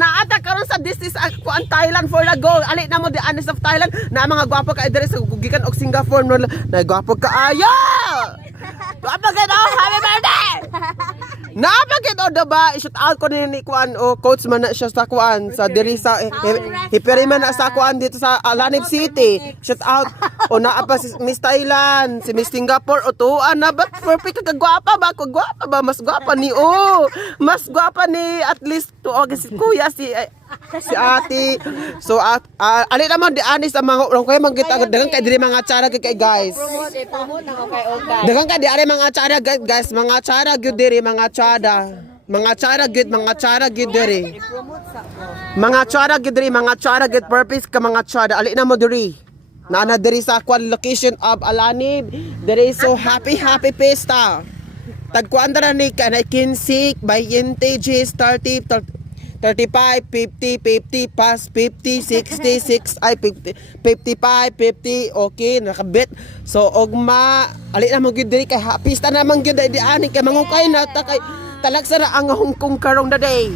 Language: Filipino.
naata karon sa this is kuan Thailand for the go. Ali na mo the honest of Thailand na mga gwapo ka diri sa gikan og Singapore no na gwapo ka ayo. Gwapo ka daw, happy birthday. Napagid o diba? I-shout out ko ni kuan o coach man na siya sa kuan sa diri sa hiperi man na sa kuan dito sa Alanib City. Shout out o naa pa si Miss Thailand, si Miss Singapore o tuan na ba perfect ka gwapa ba? Ko gwapa ba? Mas gwapa ni mas gwapa ni at least to si kuya si ate. So ali naman di anis ang mga urang ko man kita dagang kay diri mga tsara kay guys. Promote na ko kay Olga. Dagang kay di ari mga tsara guys, mga tsara gyud diri mga tsada. Mga tsara gyud diri. Promote sa ko. Mga tsara gyud diri, mga tsara gyud purpose ka mga tsada. Ali na mo diri. Na diri sa kwan location of Alanib. Diri so happy pesta. Tagkuan ra ni kanay kinsik by vintages 30 35, 50, 50, pass 50, 66, ay 50, 55, 50, okay, nakabit. So, ogma, ali na mo gyud diri kay pista naman gyud di ani kay mangukay na ta kay talagsa na ang Hong Kong karong the day.